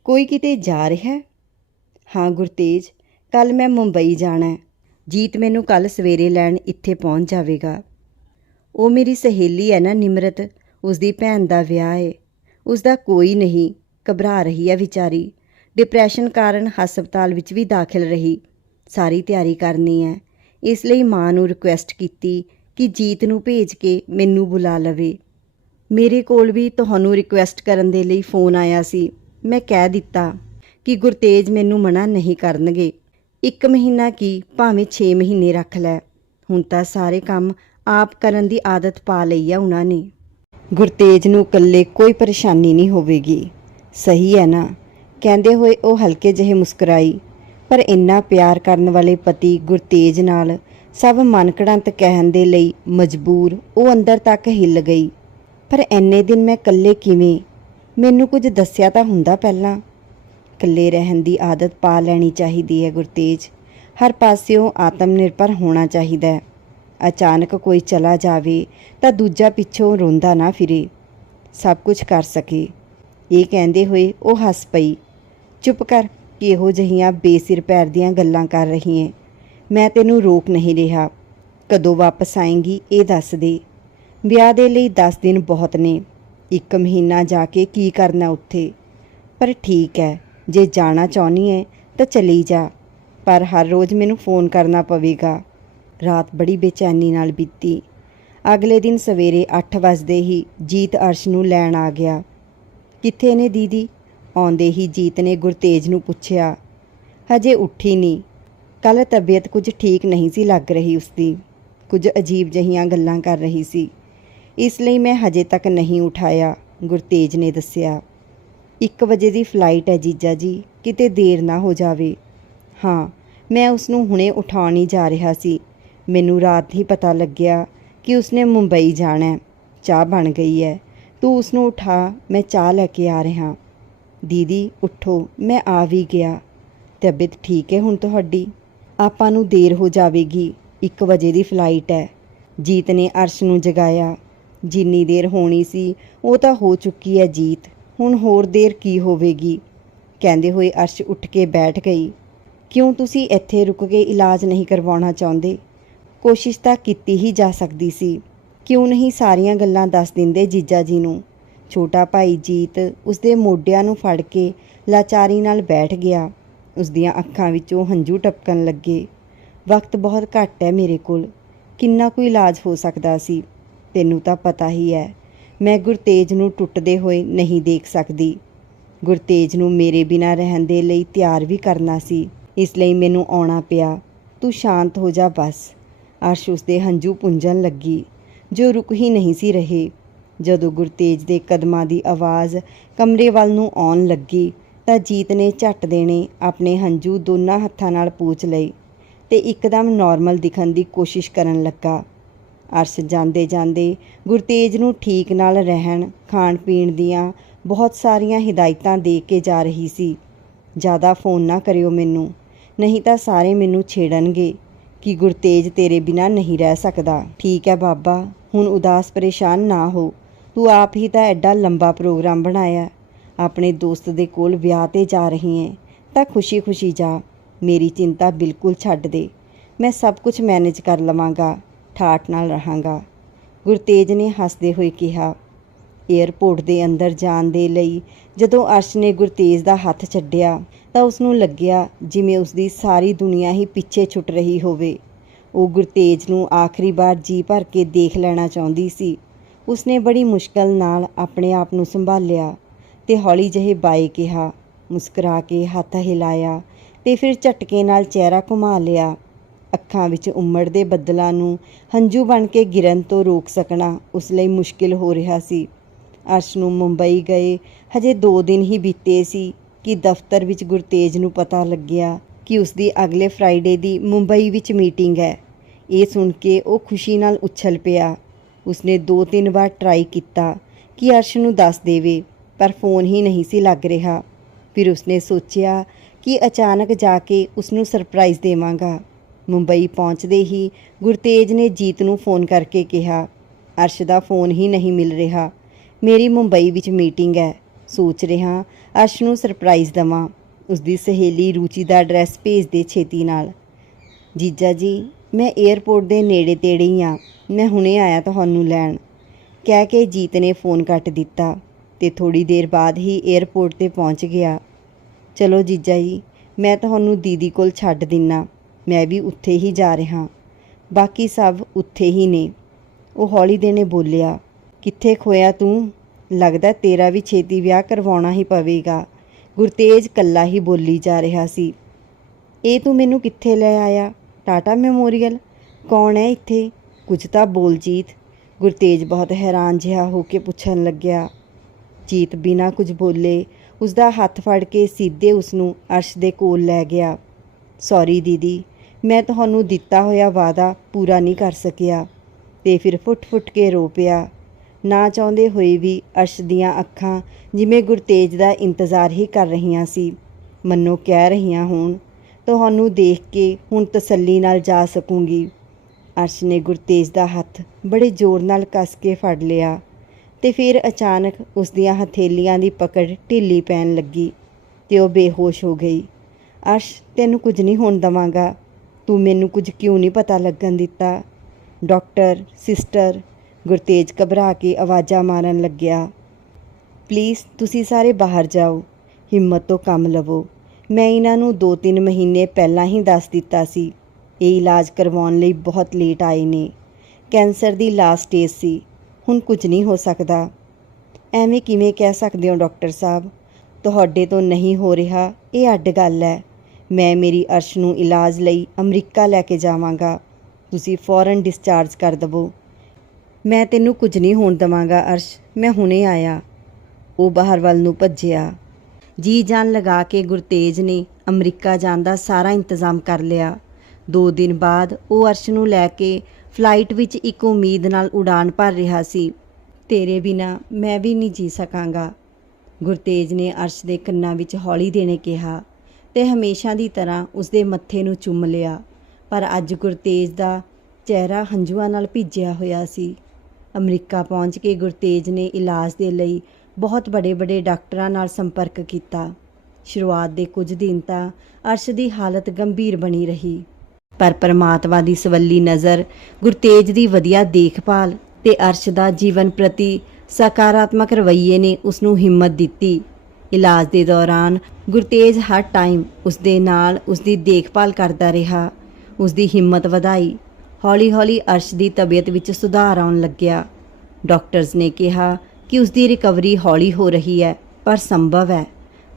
ਕੋਈ ਕਿਤੇ ਜਾ ਰਿਹਾ ਹਾਂ ਗੁਰਤੇਜ ਕੱਲ ਮੈਂ ਮੁੰਬਈ ਜਾਣਾ ਜੀਤ ਮੈਨੂੰ ਕੱਲ ਸਵੇਰੇ ਲੈਣ ਇੱਥੇ ਪਹੁੰਚ ਜਾਵੇਗਾ। ਉਹ ਮੇਰੀ ਸਹੇਲੀ ਹੈ ਨਾ ਨਿਮਰਤ। ਉਸ ਦੀ ਭੈਣ ਦਾ ਵਿਆਹ ਏ। ਉਸ ਦਾ ਕੋਈ ਨਹੀਂ। ਘਬਰਾ ਰਹੀ ਹੈ ਵਿਚਾਰੀ। ਡਿਪਰੈਸ਼ਨ ਕਾਰਨ ਹਸਪਤਾਲ ਵਿੱਚ ਵੀ ਦਾਖਲ ਰਹੀ। ਸਾਰੀ ਤਿਆਰੀ ਕਰਨੀ ਹੈ। ਇਸ ਲਈ ਮਾਂ ਨੂੰ ਰਿਕੁਐਸਟ ਕੀਤੀ ਕਿ ਜੀਤ ਨੂੰ ਭੇਜ ਕੇ ਮੈਨੂੰ ਬੁਲਾ ਲਵੇ। ਮੇਰੇ ਕੋਲ ਵੀ ਤੁਹਾਨੂੰ ਰਿਕੁਐਸਟ ਕਰਨ ਦੇ ਲਈ ਫੋਨ ਆਇਆ ਸੀ। ਮੈਂ ਕਹਿ ਦਿੱਤਾ ਕਿ ਗੁਰਤੇਜ ਮੈਨੂੰ ਮਨਾ ਨਹੀਂ ਕਰਨਗੇ। ਇੱਕ ਮਹੀਨਾ ਕੀ ਭਾਵੇਂ 6 ਮਹੀਨੇ ਰੱਖ ਲੈ। ਹੁਣ ਤਾਂ ਸਾਰੇ ਕੰਮ ਆਪ ਕਰਨ ਦੀ ਆਦਤ ਪਾ ਲਈ ਆ ਉਹਨਾਂ ਨੇ। ਗੁਰਤੇਜ ਨੂੰ ਇਕੱਲੇ ਕੋਈ ਪਰੇਸ਼ਾਨੀ ਨਹੀਂ ਹੋਵੇਗੀ। ਸਹੀ ਹੈ ਨਾ? ਕਹਿੰਦੇ ਹੋਏ ਉਹ ਹਲਕੇ ਜਿਹੇ ਮੁਸਕਰਾਈ, ਪਰ ਇੰਨਾ ਪਿਆਰ ਕਰਨ ਵਾਲੇ ਪਤੀ ਗੁਰਤੇਜ ਨਾਲ ਸਭ ਮਨਕੜੰਤ ਕਹਿਣ ਦੇ ਲਈ ਮਜਬੂਰ ਉਹ ਅੰਦਰ ਤੱਕ ਹਿੱਲ ਗਈ। ਪਰ ਐਨੇ ਦਿਨ ਮੈਂ ਇਕੱਲੇ ਕਿਵੇਂ? ਮੈਨੂੰ ਕੁਝ ਦੱਸਿਆ ਤਾਂ ਹੁੰਦਾ ਪਹਿਲਾਂ। ਇਕੱਲੇ ਰਹਿਣ ਦੀ ਆਦਤ ਪਾ ਲੈਣੀ ਚਾਹੀਦੀ ਹੈ ਗੁਰਤੇਜ। ਹਰ ਪਾਸਿਓਂ ਆਤਮ ਨਿਰਭਰ ਹੋਣਾ ਚਾਹੀਦਾ ਹੈ। ਅਚਾਨਕ ਕੋਈ ਚਲਾ ਜਾਵੇ ਤਾਂ ਦੂਜਾ ਪਿੱਛੋਂ ਰੋਂਦਾ ਨਾ ਫਿਰੇ। ਸਭ ਕੁਝ ਕਰ ਸਕੇ। ਇਹ ਕਹਿੰਦੇ ਹੋਏ ਉਹ ਹੱਸ ਪਈ। ਚੁੱਪ ਕਰ, ਕਿਹੋ ਜਹੀਆਂ ਬੇਸਿਰ ਪੈਰ ਦੀਆਂ ਗੱਲਾਂ ਕਰ ਰਹੀ ਹੈ ਮੈਂ ਤੈਨੂੰ ਰੋਕ ਨਹੀਂ ਰਿਹਾ। ਕਦੋਂ ਵਾਪਸ ਆਏਂਗੀ, ਇਹ ਦੱਸ ਦੇ। ਵਿਆਹ ਦੇ ਲਈ 10 ਦਿਨ ਬਹੁਤ ਨੇ। ਇੱਕ ਮਹੀਨਾ ਜਾ ਕੇ ਕੀ ਕਰਨਾ ਉੱਥੇ? ਪਰ ਠੀਕ ਹੈ। ਜੇ ਜਾਣਾ ਚਾਹੁੰਦੀ ਹੈ ਤਾਂ ਚਲੀ ਜਾ, ਪਰ ਹਰ ਰੋਜ਼ ਮੈਨੂੰ ਫੋਨ ਕਰਨਾ ਪਵੇਗਾ। ਰਾਤ ਬੜੀ ਬੇਚੈਨੀ ਨਾਲ ਬੀਤੀ। ਅਗਲੇ ਦਿਨ ਸਵੇਰੇ 8 ਵਜੇ ਹੀ ਜੀਤ ਅਰਸ਼ ਨੂੰ ਲੈਣ ਆ ਗਿਆ। ਕਿੱਥੇ ਨੇ ਦੀਦੀ? ਆਉਂਦੇ ਹੀ ਜੀਤ ਨੇ ਗੁਰਤੇਜ ਨੂੰ ਪੁੱਛਿਆ। ਹਜੇ ਉੱਠੀ ਨਹੀਂ। ਕੱਲ ਤਬੀਅਤ ਕੁਝ ਠੀਕ ਨਹੀਂ ਸੀ ਲੱਗ ਰਹੀ ਉਸਦੀ। ਕੁਝ ਅਜੀਬ ਜਹੀਆਂ ਗੱਲਾਂ ਕਰ ਰਹੀ ਸੀ। ਇਸ ਲਈ ਮੈਂ ਹਜੇ ਤੱਕ ਨਹੀਂ ਉਠਾਇਆ, ਗੁਰਤੇਜ ਨੇ ਦੱਸਿਆ। 1 ਵਜੇ ਦੀ ਫਲਾਈਟ ਹੈ ਜੀਜਾ ਜੀ, ਕਿਤੇ ਦੇਰ ਨਾ ਹੋ ਜਾਵੇ। ਹਾਂ, ਮੈਂ ਉਸ ਨੂੰ ਹੁਣੇ ਉਠਾਉਣ ਹੀ ਜਾ ਰਿਹਾ ਸੀ। ਮੈਨੂੰ ਰਾਤ ਹੀ ਪਤਾ ਲੱਗਿਆ ਕਿ ਉਸਨੇ ਮੁੰਬਈ ਜਾਣਾ ਹੈ। ਚਾਹ ਬਣ ਗਈ ਹੈ। ਤੂੰ ਉਸ ਨੂੰ ਉਠਾ, ਮੈਂ ਚਾਹ ਲੈ ਕੇ ਆ ਰਿਹਾ। ਦੀਦੀ, ਉੱਠੋ, ਮੈਂ ਆ ਵੀ ਗਿਆ। ਤਬੀਅਤ ਠੀਕ ਹੈ ਹੁਣ ਤੁਹਾਡੀ? ਆਪਾਂ ਨੂੰ ਦੇਰ ਹੋ ਜਾਵੇਗੀ। 1 ਵਜੇ ਦੀ ਫਲਾਈਟ ਹੈ। ਜੀਤ ਨੇ ਅਰਸ਼ ਨੂੰ ਜਗਾਇਆ। ਜਿੰਨੀ ਦੇਰ ਹੋਣੀ ਸੀ, ਉਹ ਤਾਂ ਹੋ ਚੁੱਕੀ ਹੈ ਜੀਤ। ਹੁਣ ਹੋਰ ਦੇਰ ਕੀ ਹੋਵੇਗੀ? ਕਹਿੰਦੇ ਹੋਏ ਅਰਸ਼ ਉੱਠ ਕੇ ਬੈਠ ਗਈ। ਕਿਉਂ ਤੁਸੀਂ ਇੱਥੇ ਰੁਕ ਕੇ ਇਲਾਜ ਨਹੀਂ ਕਰਵਾਉਣਾ ਚਾਹੁੰਦੇ? ਕੋਸ਼ਿਸ਼ ਤਾਂ ਕੀਤੀ ਹੀ ਜਾ ਸਕਦੀ ਸੀ। ਕਿਉਂ ਨਹੀਂ ਸਾਰੀਆਂ ਗੱਲਾਂ ਦੱਸ ਦਿੰਦੇ ਜੀਜਾ ਜੀ ਨੂੰ? ਛੋਟਾ ਭਾਈ ਜੀਤ ਉਸਦੇ ਮੋਢਿਆਂ ਨੂੰ ਫੜ ਕੇ ਲਾਚਾਰੀ ਨਾਲ ਬੈਠ ਗਿਆ। ਉਸਦੀਆਂ ਅੱਖਾਂ ਵਿੱਚੋਂ ਹੰਝੂ ਟਪਕਣ ਲੱਗੇ। ਵਕਤ ਬਹੁਤ ਘੱਟ ਹੈ ਮੇਰੇ ਕੋਲ। ਕਿੰਨਾ ਕੁ ਇਲਾਜ ਹੋ ਸਕਦਾ ਸੀ? ਤੈਨੂੰ ਤਾਂ ਪਤਾ ਹੀ ਹੈ। ਮੈਂ ਗੁਰਤੇਜ ਨੂੰ ਟੁੱਟਦੇ ਹੋਏ ਨਹੀਂ ਦੇਖ ਸਕਦੀ। ਗੁਰਤੇਜ ਨੂੰ ਮੇਰੇ ਬਿਨਾ ਰਹਿਣ ਦੇ ਲਈ ਤਿਆਰ ਵੀ ਕਰਨਾ ਸੀ। ਇਸ ਲਈ ਮੈਨੂੰ ਆਉਣਾ ਪਿਆ। ਤੂੰ ਸ਼ਾਂਤ ਹੋ ਜਾ ਬਸ। ਅਰਸ਼ ਉਸਦੇ ਹੰਝੂ ਪੁੰਝਣ ਲੱਗੀ, ਜੋ ਰੁਕ ਹੀ ਨਹੀਂ ਸੀ ਰਹੇ। ਜਦੋਂ ਗੁਰਤੇਜ ਦੇ ਕਦਮਾਂ ਦੀ ਆਵਾਜ਼ ਕਮਰੇ ਵੱਲ ਨੂੰ ਆਉਣ ਲੱਗੀ, ਤਾਂ ਜੀਤ ਨੇ ਝੱਟ ਦੇਣੇ ਆਪਣੇ ਹੰਝੂ ਦੋਨਾਂ ਹੱਥਾਂ ਨਾਲ ਪੂਛ ਲਏ ਤੇ ਇੱਕਦਮ ਨਾਰਮਲ ਦਿਖਣ ਦੀ ਕੋਸ਼ਿਸ਼ ਕਰਨ ਲੱਗਾ। ਅਰਸ਼ ਜਾਂਦੇ ਜਾਂਦੇ ਗੁਰਤੇਜ ਨੂੰ ਠੀਕ ਨਾਲ ਰਹਿਣ, ਖਾਣ ਪੀਣ ਦੀਆਂ ਬਹੁਤ ਸਾਰੀਆਂ ਹਦਾਇਤਾਂ ਦੇ ਕੇ ਜਾ ਰਹੀ ਸੀ। ਜ਼ਿਆਦਾ ਫੋਨ ਨਾ ਕਰਿਓ ਮੈਨੂੰ, ਨਹੀਂ ਤਾਂ ਸਾਰੇ ਮੈਨੂੰ ਛੇੜਨਗੇ ਕਿ ਗੁਰਤੇਜ ਤੇਰੇ ਬਿਨਾ ਨਹੀਂ ਰਹਿ ਸਕਦਾ। ਠੀਕ ਹੈ ਬਾਬਾ, ਹੁਣ ਉਦਾਸ ਪਰੇਸ਼ਾਨ ਨਾ ਹੋ। ਤੂੰ ਆਪ ਹੀ ਤਾਂ ਐਡਾ ਲੰਬਾ ਪ੍ਰੋਗਰਾਮ ਬਣਾਇਆ, ਆਪਣੇ ਦੋਸਤ ਦੇ ਕੋਲ ਵਿਆਹ ਤੇ ਜਾ ਰਹੀ ਹੈ, ਤਾਂ ਖੁਸ਼ੀ-ਖੁਸ਼ੀ ਜਾ। ਮੇਰੀ ਚਿੰਤਾ ਬਿਲਕੁਲ ਛੱਡ ਦੇ। ਮੈਂ ਸਭ ਕੁਝ ਮੈਨੇਜ ਕਰ ਲਵਾਂਗਾ। ਠਾਠ ਨਾਲ ਰਹਾਂਗਾ। ਗੁਰਤੇਜ ਨੇ ਹੱਸਦੇ ਹੋਏ ਕਿਹਾ ਏਅਰਪੋਰਟ ਦੇ ਅੰਦਰ ਜਾਣ ਦੇ ਲਈ ਜਦੋਂ ਅਰਸ਼ ਨੇ ਗੁਰਤੇਜ ਦਾ ਹੱਥ ਛੱਡਿਆ, ਤਾਂ ਉਸ ਨੂੰ ਲੱਗਿਆ ਜਿਵੇਂ ਉਸ ਦੀ ਸਾਰੀ ਦੁਨੀਆ ਹੀ ਪਿੱਛੇ ਛੁੱਟ ਰਹੀ ਹੋਵੇ। ਉਹ ਗੁਰਤੇਜ ਨੂੰ ਆਖਰੀ ਵਾਰ ਜੀ ਭਰ ਕੇ ਦੇਖ ਲੈਣਾ ਚਾਹੁੰਦੀ ਸੀ। ਉਸਨੇ ਬੜੀ ਮੁਸ਼ਕਲ ਨਾਲ ਆਪਣੇ ਆਪ ਨੂੰ ਸੰਭਾਲਿਆ ਤੇ ਹੌਲੀ ਜਿਹੇ ਬਾਈ ਕਿਹਾ, ਮੁਸਕਰਾ ਕੇ ਹੱਥ ਹਿਲਾਇਆ ਤੇ ਫਿਰ ਝਟਕੇ ਨਾਲ ਚਿਹਰਾ ਘੁਮਾ ਲਿਆ। ਅੱਖਾਂ ਵਿੱਚ ਉਮੜਦੇ ਬੱਦਲਾਂ ਨੂੰ ਹੰਝੂ ਬਣ ਕੇ ਗਿਰਨ ਤੋਂ ਰੋਕ ਸਕਣਾ ਉਸ ਲਈ ਮੁਸ਼ਕਿਲ ਹੋ ਰਿਹਾ ਸੀ। ਅਰਸ਼ ਨੂੰ ਮੁੰਬਈ ਗਏ। ਹਜੇ 2 ਦਿਨ ਹੀ ਬੀਤੇ ਸੀ ਕਿ ਦਫ਼ਤਰ ਵਿੱਚ ਗੁਰਤੇਜ ਨੂੰ ਪਤਾ ਲੱਗਿਆ ਕਿ ਉਸ ਦੀ ਅਗਲੇ ਫਰਾਈਡੇ ਦੀ ਮੁੰਬਈ ਵਿੱਚ ਮੀਟਿੰਗ ਹੈ। ਇਹ ਸੁਣ ਕੇ ਉਹ ਖੁਸ਼ੀ ਨਾਲ ਉੱਛਲ ਪਿਆ। ਉਸਨੇ ਦੋ ਤਿੰਨ ਵਾਰ ਟਰਾਈ ਕੀਤਾ ਕਿ ਅਰਸ਼ ਨੂੰ ਦੱਸ ਦੇਵੇ, ਪਰ ਫੋਨ ਹੀ ਨਹੀਂ ਸੀ ਲੱਗ ਰਿਹਾ। ਫਿਰ ਉਸਨੇ ਸੋਚਿਆ ਕਿ ਅਚਾਨਕ ਜਾ ਕੇ ਉਸ ਨੂੰ ਸਰਪ੍ਰਾਈਜ਼ ਦੇਵਾਂਗਾ। ਮੁੰਬਈ ਪਹੁੰਚਦੇ ਹੀ ਗੁਰਤੇਜ ਨੇ ਜੀਤ ਨੂੰ ਫੋਨ ਕਰਕੇ ਕਿਹਾ, ਅਰਸ਼ ਦਾ ਫੋਨ ਹੀ ਨਹੀਂ ਮਿਲ ਰਿਹਾ। ਮੇਰੀ ਮੁੰਬਈ ਵਿੱਚ ਮੀਟਿੰਗ ਹੈ। ਸੋਚ ਰਿਹਾ, ਅਰਸ਼ ਨੂੰ ਸਰਪ੍ਰਾਈਜ਼ ਦਵਾਂ। ਉਸ ਦੀ ਸਹੇਲੀ ਰੂਚੀ ਦਾ ਐਡਰੈਸ ਭੇਜ ਦੇ ਛੇਤੀ ਨਾਲ। ਜੀਜਾ ਜੀ, ਮੈਂ 에ਅਰਪੋਰਟ ਦੇ ਨੇੜੇ ਤੇੜੇ ਹੀ ਆ ਮੈਂ ਹੁਣੇ ਆਇਆ ਤੁਹਾਨੂੰ ਲੈਣ। ਕਹਿ ਕੇ ਜੀਤ ਨੇ ਫੋਨ ਕੱਟ ਦਿੱਤਾ ਤੇ ਥੋੜੀ ਦੇਰ ਬਾਅਦ ਹੀ 에ਅਰਪੋਰਟ ਤੇ ਪਹੁੰਚ ਗਿਆ। ਚਲੋ ਜੀਜਾ ਜੀ, ਮੈਂ ਤੁਹਾਨੂੰ ਦੀਦੀ ਕੋਲ ਛੱਡ ਦਿੰਨਾ। ਮੈਂ ਵੀ ਉੱਥੇ ਹੀ ਜਾ ਰਿਹਾ। ਬਾਕੀ ਸਭ ਉੱਥੇ ਹੀ ਨੇ। ਉਹ ਹੌਲੀ ਦੇ ਬੋਲਿਆ, ਕਿੱਥੇ ਖੋਇਆ ਤੂੰ? ਲੱਗਦਾ ਤੇਰਾ ਵੀ ਛੇਤੀ ਵਿਆਹ ਕਰਵਾਉਣਾ ਹੀ ਪਵੇਗਾ। ਗੁਰਤੇਜ ਕੱਲਾ ਹੀ ਬੋਲੀ ਜਾ ਰਿਹਾ ਸੀ। ਇਹ ਤੂੰ ਮੈਨੂੰ ਕਿੱਥੇ ਲੈ ਆਇਆ? ਟਾਟਾ ਮੈਮੋਰੀਅਲ? ਕੌਣ ਹੈ ਇੱਥੇ? ਕੁਝ ਤਾਂ ਬੋਲ ਜੀਤ। ਗੁਰਤੇਜ ਬਹੁਤ ਹੈਰਾਨ ਜਿਹਾ ਹੋ ਕੇ ਪੁੱਛਣ ਲੱਗਿਆ। ਜੀਤ ਬਿਨਾਂ ਕੁਝ ਬੋਲੇ ਉਸ ਦਾ ਹੱਥ ਫੜ ਕੇ ਸਿੱਧੇ ਉਸ ਨੂੰ ਅਰਸ਼ ਦੇ ਕੋਲ ਲੈ ਗਿਆ। ਸੌਰੀ ਦੀਦੀ ਮੈਂ ਤੁਹਾਨੂੰ ਦਿੱਤਾ ਹੋਇਆ ਵਾਅਦਾ ਪੂਰਾ ਨਹੀਂ ਕਰ ਸਕਿਆ। ਤੇ ਫਿਰ ਫੁੱਟ-ਫੁੱਟ ਕੇ ਰੋ ਪਿਆ। ਨਾ ਚਾਹੁੰਦੇ ਹੋਏ ਵੀ ਅਰਸ਼ ਦੀਆਂ ਅੱਖਾਂ ਜਿਵੇਂ ਗੁਰਤੇਜ ਦਾ ਇੰਤਜ਼ਾਰ ਹੀ ਕਰ ਰਹੀਆਂ ਸੀ। ਮੰਨੋ ਕਹਿ ਰਹੀਆਂ ਹੋਣ, ਤੁਹਾਨੂੰ ਦੇਖ ਕੇ ਹੁਣ ਤਸੱਲੀ ਨਾਲ ਜਾ ਸਕੂੰਗੀ। ਅਰਸ਼ ਨੇ ਗੁਰਤੇਜ ਦਾ ਹੱਥ ਬੜੇ ਜ਼ੋਰ ਨਾਲ ਕੱਸ ਕੇ ਫੜ ਲਿਆ ਤੇ ਫਿਰ ਅਚਾਨਕ ਉਸ ਦੀਆਂ ਹਥੇਲੀਆਂ ਦੀ ਪਕੜ ਢਿੱਲੀ ਪੈਣ ਲੱਗੀ ਤੇ ਉਹ ਬੇਹੋਸ਼ ਹੋ ਗਈ। ਅਰਸ਼, ਤੈਨੂੰ ਕੁਝ ਨਹੀਂ ਹੋਣ ਦਵਾਂਗਾ। ਤੂੰ ਮੈਨੂੰ ਕੁਝ ਕਿਉਂ ਨਹੀਂ ਪਤਾ ਲੱਗਣ ਦਿੱਤਾ? ਡਾਕਟਰ, ਸਿਸਟਰ ਗੁਰਤੇਜ ਘਬਰਾ ਕੇ ਆਵਾਜ਼ਾਂ ਮਾਰਨ ਲੱਗਿਆ। ਪਲੀਜ਼, ਤੁਸੀਂ ਸਾਰੇ ਬਾਹਰ ਜਾਓ। ਹਿੰਮਤ ਤੋਂ ਕੰਮ ਲਵੋ। ਮੈਂ ਇਹਨਾਂ ਨੂੰ 2-3 ਮਹੀਨੇ ਪਹਿਲਾਂ ਹੀ ਦੱਸ ਦਿੱਤਾ ਸੀ। ਇਹ ਇਲਾਜ ਕਰਵਾਉਣ ਲਈ ਬਹੁਤ ਲੇਟ ਆਏ ਨੇ। ਕੈਂਸਰ ਦੀ ਲਾਸਟ ਸਟੇਜ ਸੀ। ਹੁਣ ਕੁਝ ਨਹੀਂ ਹੋ ਸਕਦਾ। ਐਵੇਂ ਕਿਵੇਂ ਕਹਿ ਸਕਦੇ ਹੋ, ਡਾਕਟਰ ਸਾਹਿਬ? ਤੁਹਾਡੇ ਤੋਂ ਨਹੀਂ ਹੋ ਰਿਹਾ, ਇਹ ਅੱਡ ਗੱਲ ਹੈ। ਮੈਂ ਮੇਰੀ ਅਰਸ਼ ਨੂੰ ਇਲਾਜ ਲਈ ਅਮਰੀਕਾ ਲੈ ਕੇ ਜਾਵਾਂਗਾ। ਤੁਸੀਂ ਫੌਰਨ ਡਿਸਚਾਰਜ ਕਰ ਦਵੋ। ਮੈਂ ਤੈਨੂੰ ਕੁਝ ਨਹੀਂ ਹੋਣ ਦਵਾਂਗਾ, ਅਰਸ਼। ਮੈਂ ਹੁਣੇ ਆਇਆ। ਉਹ ਬਾਹਰ ਵੱਲ ਨੂੰ ਭੱਜਿਆ। ਜੀ ਜਾਨ ਲਗਾ ਕੇ ਗੁਰਤੇਜ ਨੇ ਅਮਰੀਕਾ ਜਾਣ ਦਾ ਸਾਰਾ ਇੰਤਜ਼ਾਮ ਕਰ ਲਿਆ। ਦੋ ਦਿਨ ਬਾਅਦ ਉਹ ਅਰਸ਼ ਨੂੰ ਲੈ ਕੇ ਫਲਾਈਟ ਵਿੱਚ ਇੱਕ ਉਮੀਦ ਨਾਲ ਉਡਾਨ ਭਰ ਰਿਹਾ ਸੀ। ਤੇਰੇ ਬਿਨਾ ਮੈਂ ਵੀ ਨਹੀਂ ਜੀ ਸਕਾਂਗਾ। ਗੁਰਤੇਜ ਨੇ ਅਰਸ਼ ਦੇ ਕੰਨਾਂ ਵਿੱਚ ਹੌਲੀ ਦੇਣੇ ਕਿਹਾ। ਤੇ ਹਮੇਸ਼ਾ ਦੀ ਤਰ੍ਹਾਂ ਉਸਦੇ ਮੱਥੇ ਨੂੰ ਚੁੰਮ ਲਿਆ। ਪਰ ਅੱਜ ਗੁਰਤੇਜ ਦਾ ਚਿਹਰਾ ਹੰਝੂਆਂ ਨਾਲ ਭਿੱਜਿਆ ਹੋਇਆ ਸੀ। ਅਮਰੀਕਾ ਪਹੁੰਚ ਕੇ ਗੁਰਤੇਜ ਨੇ ਇਲਾਜ ਦੇ ਲਈ ਬਹੁਤ ਬੜੇ ਬੜੇ ਡਾਕਟਰਾਂ ਨਾਲ ਸੰਪਰਕ ਕੀਤਾ। ਸ਼ੁਰੂਆਤ ਦੇ ਕੁਝ ਦਿਨ ਤਾਂ ਅਰਸ਼ ਦੀ ਹਾਲਤ ਗੰਭੀਰ ਬਣੀ ਰਹੀ। ਪਰ ਪਰਮਾਤਮਾ ਦੀ ਸਵੱਲੀ ਨਜ਼ਰ ਗੁਰਤੇਜ ਦੀ ਵਧੀਆ ਦੇਖਭਾਲ ਤੇ ਅਰਸ਼ ਦਾ ਜੀਵਨ ਪ੍ਰਤੀ ਸਕਾਰਾਤਮਕ ਰਵੱਈਏ ਨੇ ਉਸ ਨੂੰ ਹਿੰਮਤ ਦਿੱਤੀ। ਇਲਾਜ ਦੇ ਦੌਰਾਨ ਗੁਰਤੇਜ ਹਰ ਟਾਈਮ ਉਸ ਦੇ ਨਾਲ ਉਸ ਦੀ ਦੇਖਭਾਲ ਕਰਦਾ ਰਿਹਾ। ਉਸ ਦੀ ਹਿੰਮਤ ਵਧਾਈ। ਹੌਲੀ-ਹੌਲੀ ਅਰਸ਼ ਦੀ ਤਬੀਅਤ ਵਿੱਚ ਸੁਧਾਰ ਆਉਣ ਲੱਗਿਆ। ਡਾਕਟਰਸ ਨੇ ਕਿਹਾ ਕਿ ਉਸ ਦੀ ਰਿਕਵਰੀ ਹੌਲੀ ਹੋ ਰਹੀ ਹੈ, ਪਰ ਸੰਭਵ ਹੈ।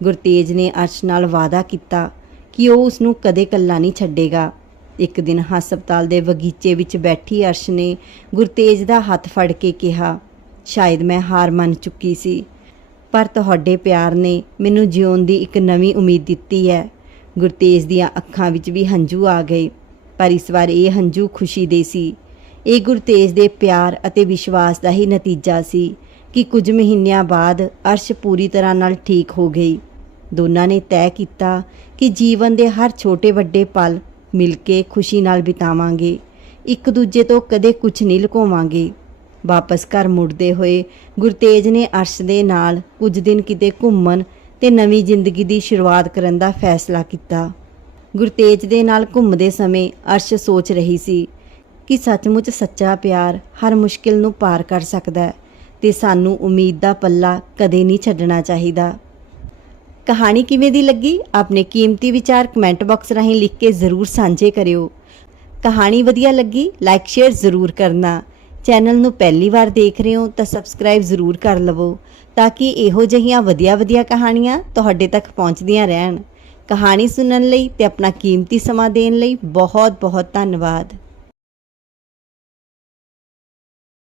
ਗੁਰਤੇਜ ਨੇ ਅਰਸ਼ ਨਾਲ ਵਾਅਦਾ ਕੀਤਾ ਕਿ ਉਹ ਉਸ ਨੂੰ ਕਦੇ ਇਕੱਲਾ ਨਹੀਂ ਛੱਡੇਗਾ। ਇੱਕ ਦਿਨ ਹਸਪਤਾਲ ਦੇ ਬਗੀਚੇ ਵਿੱਚ ਬੈਠੀ ਅਰਸ਼ ਨੇ ਗੁਰਤੇਜ ਦਾ ਹੱਥ ਫੜ ਕੇ ਕਿਹਾ, ਸ਼ਾਇਦ ਮੈਂ ਹਾਰ ਮੰਨ ਚੁੱਕੀ ਸੀ। ਪਰ ਤੁਹਾਡੇ ਪਿਆਰ ਨੇ ਮੈਨੂੰ ਜਿਉਣ ਦੀ ਇੱਕ ਨਵੀਂ ਉਮੀਦ ਦਿੱਤੀ ਹੈ। ਗੁਰਤੇਜ ਦੀਆਂ ਅੱਖਾਂ ਵਿੱਚ ਵੀ ਹੰਝੂ ਆ ਗਏ, ਪਰ ਇਸ ਵਾਰ ਇਹ ਹੰਝੂ ਖੁਸ਼ੀ ਦੇ ਸੀ। ਇਹ ਗੁਰਤੇਜ ਦੇ ਪਿਆਰ ਅਤੇ ਵਿਸ਼ਵਾਸ ਦਾ ਹੀ ਨਤੀਜਾ ਸੀ ਕਿ ਕੁਝ ਮਹੀਨਿਆਂ ਬਾਅਦ ਅਰਸ਼ ਪੂਰੀ ਤਰ੍ਹਾਂ ਨਾਲ ਠੀਕ ਹੋ ਗਈ। ਦੋਨਾਂ ਨੇ ਤੈਅ ਕੀਤਾ ਕਿ ਜੀਵਨ ਦੇ ਹਰ ਛੋਟੇ ਵੱਡੇ ਪਲ ਮਿਲ ਕੇ ਖੁਸ਼ੀ ਨਾਲ ਬਿਤਾਵਾਂਗੇ। ਇੱਕ ਦੂਜੇ ਤੋਂ ਕਦੇ ਕੁਝ ਨਹੀਂ ਲੁਕੋਵਾਂਗੇ। ਵਾਪਸ ਘਰ ਮੁੜਦੇ ਹੋਏ ਗੁਰਤੇਜ ਨੇ ਅਰਸ਼ ਦੇ ਨਾਲ ਕੁਝ ਦਿਨ ਕਿਤੇ ਘੁੰਮਣ ਤੇ ਨਵੀਂ ਜ਼ਿੰਦਗੀ ਦੀ ਸ਼ੁਰੂਆਤ ਕਰਨ ਦਾ ਫੈਸਲਾ ਕੀਤਾ। ਗੁਰਤੇਜ ਦੇ ਨਾਲ ਘੁੰਮਦੇ ਸਮੇਂ ਅਰਸ਼ ਸੋਚ ਰਹੀ ਸੀ ਕਿ ਸੱਚਮੁੱਚ ਸੱਚਾ ਪਿਆਰ ਹਰ ਮੁਸ਼ਕਿਲ ਨੂੰ ਪਾਰ ਕਰ ਸਕਦਾ ਹੈ ਤੇ ਸਾਨੂੰ ਉਮੀਦ ਦਾ ਪੱਲਾ ਕਦੇ ਨਹੀਂ ਛੱਡਣਾ ਚਾਹੀਦਾ। ਕਹਾਣੀ ਕਿਵੇਂ ਦੀ ਲੱਗੀ? ਆਪਣੇ ਕੀਮਤੀ ਵਿਚਾਰ ਕਮੈਂਟ ਬਾਕਸ ਰਾਹੀਂ ਲਿਖ ਕੇ ਜ਼ਰੂਰ ਸਾਂਝੇ ਕਰਿਓ। ਕਹਾਣੀ ਵਧੀਆ ਲੱਗੀ? ਲਾਈਕ, ਸ਼ੇਅਰ ਜ਼ਰੂਰ ਕਰਨਾ। ਚੈਨਲ ਨੂੰ ਪਹਿਲੀ ਵਾਰ ਦੇਖ ਰਹੇ ਹੋ ਤਾਂ ਸਬਸਕ੍ਰਾਈਬ ਜ਼ਰੂਰ ਕਰ ਲਵੋ ਤਾਂ ਕਿ ਇਹੋ ਜਿਹੀਆਂ ਵਧੀਆ-ਵਧੀਆ ਕਹਾਣੀਆਂ ਤੁਹਾਡੇ ਤੱਕ ਪਹੁੰਚਦੀਆਂ ਰਹਿਣ। ਕਹਾਣੀ ਸੁਣਨ ਲਈ ਤੇ ਆਪਣਾ ਕੀਮਤੀ ਸਮਾਂ ਦੇਣ ਲਈ ਬਹੁਤ-ਬਹੁਤ ਧੰਨਵਾਦ।